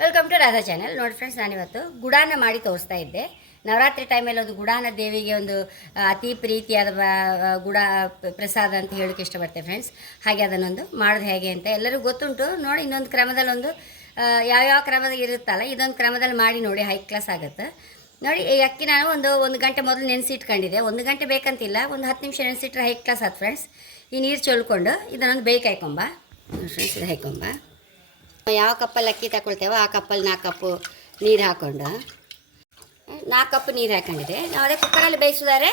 Welcome to Radha channel ನೋಡಿ friends ನಾನಿವತ್ತು ಗುಡಾನ ಮಾಡಿ ತೋರಿಸ್ತಾ ಇದ್ದೆ. ನವರಾತ್ರಿ ಟೈಮಲ್ಲಿ ಒಂದು ಗುಡಾನ ದೇವಿಗೆ ಒಂದು ಅತಿ ಪ್ರೀತಿಯಾದ ಗುಡ ಪ್ರಸಾದ ಅಂತ ಹೇಳೋಕ್ಕೆ ಇಷ್ಟಪಡ್ತೇವೆ ಫ್ರೆಂಡ್ಸ್ ಹಾಗೆ ಅದನ್ನೊಂದು ಮಾಡೋದು ಹೇಗೆ ಅಂತ ಎಲ್ಲರಿಗೂ ಗೊತ್ತುಂಟು. ನೋಡಿ ಇನ್ನೊಂದು ಕ್ರಮದಲ್ಲಿ ಒಂದು ಆ, ಯಾವ್ಯಾವ ಕ್ರಮದಲ್ಲಿ ಇರುತ್ತಲ್ಲ ಇದೊಂದು ಕ್ರಮದಲ್ಲಿ ಮಾಡಿ ನೋಡಿ ಹೈ ಕ್ಲಾಸ್ ಆಗುತ್ತೆ. ನೋಡಿ ಈ ಅಕ್ಕಿ ನಾನು ಒಂದು ಒಂದು ಗಂಟೆ ಮೊದಲು ನೆನೆಸಿಟ್ಕೊಂಡಿದ್ದೆ. ಒಂದು ಗಂಟೆ ಬೇಕಂತಿಲ್ಲ ಒಂದು ಹತ್ತು ನಿಮಿಷ ನೆನೆಸಿಟ್ರೆ ಹೈ ಕ್ಲಾಸ್ ಆಯ್ತು ಫ್ರೆಂಡ್ಸ್ ಈ ನೀರು ಚೊಲ್ಕೊಂಡು ಇದನ್ನೊಂದು ಬೇಯ್ಕೆ ಹಾಕೊಂಬ ಫ್ರೆಂಡ್ಸ್ ಇದು ಹಾಕೊಂಬ. ಯಾವ ಕಪ್ಪಲ್ಲಿ ಅಕ್ಕಿ ತಗೊಳ್ತೇವೋ ಆ ಕಪ್ಪಲ್ಲಿ ನಾಲ್ಕು ಕಪ್ಪು ನೀರು ಹಾಕ್ಕೊಂಡು ನಾಲ್ಕು ಕಪ್ ನೀರು ಹಾಕೊಂಡಿದೆ. ನಾವು ಅದೇ ಕುಕ್ಕರಲ್ಲಿ ಬೇಯಿಸಿದರೆ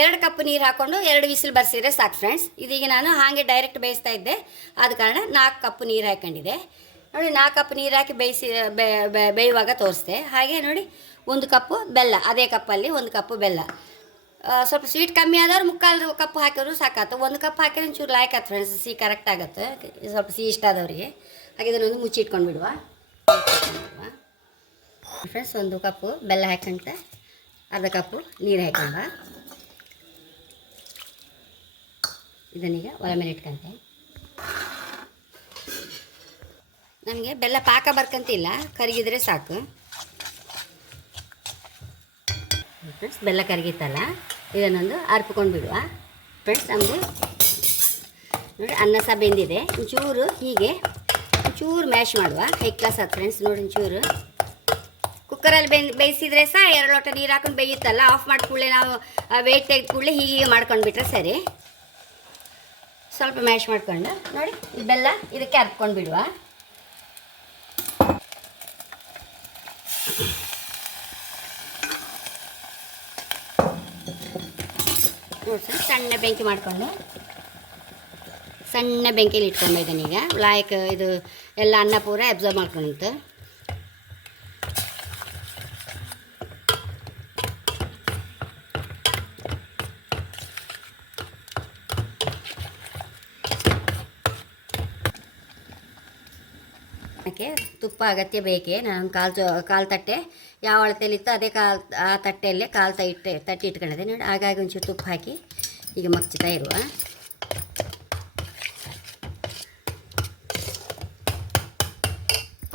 ಎರಡು ಕಪ್ ನೀರು ಹಾಕ್ಕೊಂಡು ಎರಡು ವಿಸಿಲ್ ಬರ್ಸಿದ್ರೆ ಸಾಕು ಫ್ರೆಂಡ್ಸ್ ಇದೀಗ ನಾನು ಹಾಗೆ ಡೈರೆಕ್ಟ್ ಬೇಯಿಸ್ತಾ ಇದ್ದೆ. ಆದ ಕಾರಣ ನಾಲ್ಕು ಕಪ್ ನೀರು ಹಾಕೊಂಡಿದೆ. ನೋಡಿ, ನಾಲ್ಕು ಕಪ್ ನೀರು ಹಾಕಿ ಬೇಯಿಸಿ ಬೇಯುವಾಗ ತೋರಿಸ್ದೆ. ಹಾಗೆ ನೋಡಿ, ಒಂದು ಕಪ್ಪು ಬೆಲ್ಲ, ಅದೇ ಕಪ್ಪಲ್ಲಿ ಒಂದು ಕಪ್ಪು ಬೆಲ್ಲ. ಸ್ವಲ್ಪ ಸ್ವೀಟ್ ಕಮ್ಮಿ ಆದವ್ರು ಮುಕ್ಕಾಲು ಕಪ್ ಹಾಕಿದ್ರು ಸಾಕಾತು. ಒಂದು ಕಪ್ ಹಾಕಿದ್ರೆ ಒಂಚೂರು ಲಾಯಕ್ ಆಯ್ತು ಫ್ರೆಂಡ್ಸ್ ಸಿಹಿ ಕರೆಕ್ಟ್ ಆಗುತ್ತೆ. ಸ್ವಲ್ಪ ಸಿಹಿ ಇಷ್ಟ ಆದವರಿಗೆ. ಹಾಗೆ ಇದನ್ನೊಂದು ಮುಚ್ಚಿಟ್ಕೊಂಡು ಬಿಡುವ ಫ್ರೆಂಡ್ಸ್ ಒಂದು ಕಪ್ಪು ಬೆಲ್ಲ ಹಾಕೊಂತ. ಅರ್ಧ ಕಪ್ಪು ನೀರು ಹಾಕೊಂಡ ಇದನ್ನೀಗ ಒಲ ಮೇಲೆ ಇಟ್ಕೊಂತೆ. ನಮಗೆ ಬೆಲ್ಲ ಪಾಕ ಬರ್ಕಂತಿಲ್ಲ ಕರಗಿದ್ರೆ ಸಾಕು. ಫ್ರೆಂಡ್ಸ್ ಬೆಲ್ಲ ಕರಗಿತ್ತಲ್ಲ, ಇದನ್ನೊಂದು ಅರ್ಪಿಕೊಂಡು ಬಿಡುವ ಫ್ರೆಂಡ್ಸ್ ನಮ್ಮದು ನೋಡಿ ಅನ್ನ ಸಹ ಬೆಂದಿದೆ. ಒಂಚೂರು ಹೀಗೆ ಒಂಚೂರು ಮ್ಯಾಶ್ ಮಾಡುವ. ಹೈ ಕ್ಲಾಸ್ ಆಯ್ತು ಫ್ರೆಂಡ್ಸ್ ನೋಡಿ ಒಂಚೂರು. ಕುಕ್ಕರಲ್ಲಿ ಬೆನ್ ಬೇಯಿಸಿದ್ರೆ ಸಹ ಎರಡು ಲೋಟ ನೀರು ಹಾಕೊಂಡು ಬೇಯುತ್ತಲ್ಲ ಆಫ್ ಮಾಡಿ ಕೂಡಲೇ ನಾವು ವೇಟ್ ತೆಗೆದು ಕೂಡಲೇ ಹೀಗೆ ಮಾಡ್ಕೊಂಡು ಬಿಟ್ರೆ ಸರಿ. ಸ್ವಲ್ಪ ಮ್ಯಾಶ್ ಮಾಡಿಕೊಂಡು, ನೋಡಿ, ಈ ಬೆಲ್ಲ ಇದಕ್ಕೆ ಹರ್ಕೊಂಡು ಬಿಡುವ. ನೋಡಿ ಸಣ್ಣ ಬೆಂಕಿ ಮಾಡಿಕೊಂಡು. ಸಣ್ಣ ಬೆಂಕಿಲಿ ಇಟ್ಕೊಂಡು ಈಗ ಲಾಯಕ್ ಇದು ಎಲ್ಲ ಅನ್ನ ಪೂರ ಅಬ್ಸರ್ವ್ ಮಾಡ್ಕೊಂಡಂತ ಅದಕ್ಕೆ ತುಪ್ಪ ಅಗತ್ಯ ಬೇಕೇ? ನಾನು ಕಾಲು ಜೋ, ಕಾಲು ತಟ್ಟೆ. ಯಾವ ಅಳತೆಯಲ್ಲಿತ್ತು ಅದೇ ಕಾಲು, ಆ ತಟ್ಟೆಯಲ್ಲೇ ಕಾಲು ತ ಇಟ್ಟೆ, ತಟ್ಟೆ ಇಟ್ಕೊಂಡಿದ್ದೆ. ನೋಡಿ, ಹಾಗಾಗಿ ಒಂಚೂರು ತುಪ್ಪ ಹಾಕಿ ಈಗ ಮಗ್ಚುತ್ತಾ ಇರುವ.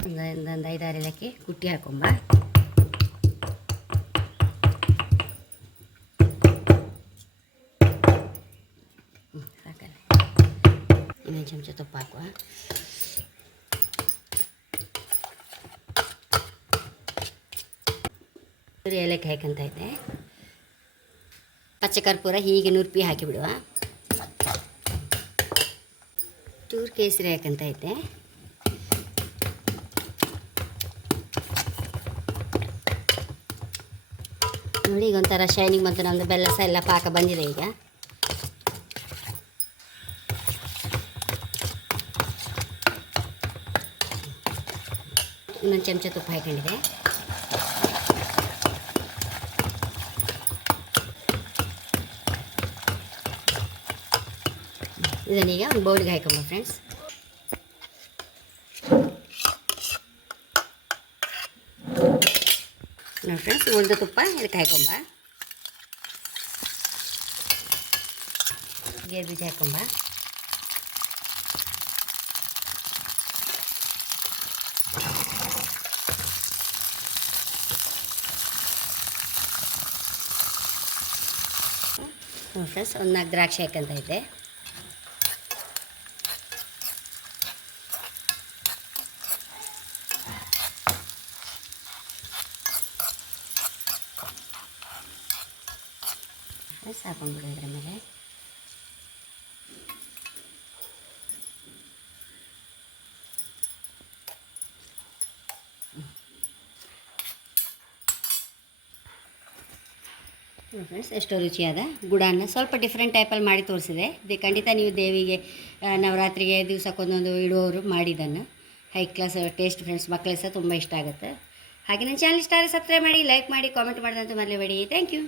ಒಂದು ಒಂದೊಂದು ಐದಾರು ಏಲಕ್ಕಿ ಕುಟ್ಟಿ ಹಾಕೊಂಬ. ಹ್ಮ್, ಸಾಕಲ್ಲ. ಇನ್ನೊಂದು ಚಮಚ ತುಪ್ಪ ಹಾಕುವ. ಚೂರು ಏಲಕ್ಕಿ ಹಾಕಂತ ಇದ್ದೆ ಪಚ್ಚ ಕರ್ಪೂರ ಹೀಗೆ ನುರ್ಪಿ ಹಾಕಿಬಿಡುವ ಚೂರು ಕೇಸರಿ ಹಾಕಂತ ಇದ್ದೆ ನೋಡಿ ಈಗ ಒಂಥರ ಶೈನಿಂಗ್ ಮತ್ತು ನಮ್ಮದು ಬೆಲ್ಲ ಸಹ ಎಲ್ಲ ಪಾಕ ಬಂದಿದೆ ಈಗ. ಇನ್ನೊಂದು ಚಮಚ ತುಪ್ಪ ಹಾಕೊಂಡಿದೆ. ಇದನ್ನೀಗ ಒಂದು ಬೌಲ್ಗೆ ಹಾಕೊಂಬ ಫ್ರೆಂಡ್ಸ್ ನೋಡಿ ಫ್ರೆಂಡ್ಸ್ ಉಳಿದ ತುಪ್ಪ ಇದಕ್ಕೆ ಹಾಕೊಂಬ ಗೇರು ಬೀಜ ಹಾಕೊಂಬ ಫ್ರೆಂಡ್ಸ್ ಒಂದು ನಾಲ್ಕು ದ್ರಾಕ್ಷಿ ಹಾಕಂತ ಫ್ರೆಂಡ್ಸ್ ಹಾಕೊಂಡ್ಬಿಡು ಇದ್ರ ಮೇಲೆ. ಫ್ರೆಂಡ್ಸ್, ಎಷ್ಟೋ ರುಚಿಯಾದ ಗುಡಾನ ಸ್ವಲ್ಪ ಡಿಫ್ರೆಂಟ್ ಟೈಪಲ್ಲಿ ಮಾಡಿ ತೋರಿಸಿದೆ. ಇದು ಖಂಡಿತ ನೀವು ದೇವಿಗೆ ನವರಾತ್ರಿಗೆ ದಿವಸಕ್ಕೊಂದೊಂದು ಇಡುವವರು ಮಾಡಿದ್ದನ್ನು. ಹೈ ಕ್ಲಾಸ್ ಟೇಸ್ಟ್ ಫ್ರೆಂಡ್ಸ್ ಮಕ್ಕಳಿಗೆ ಸಹ ತುಂಬ ಇಷ್ಟ ಆಗುತ್ತೆ. ಹಾಗೆ ನನ್ನ ಚಾನಲ್ ಇಷ್ಟ ಆದರೆ ಸಬ್ಸ್ಕ್ರೈಬ್ ಮಾಡಿ ಲೈಕ್ ಮಾಡಿ ಕಾಮೆಂಟ್ ಮಾಡೋದಂತೂ ಮರಲೇಬೇಡಿ ಥ್ಯಾಂಕ್ ಯು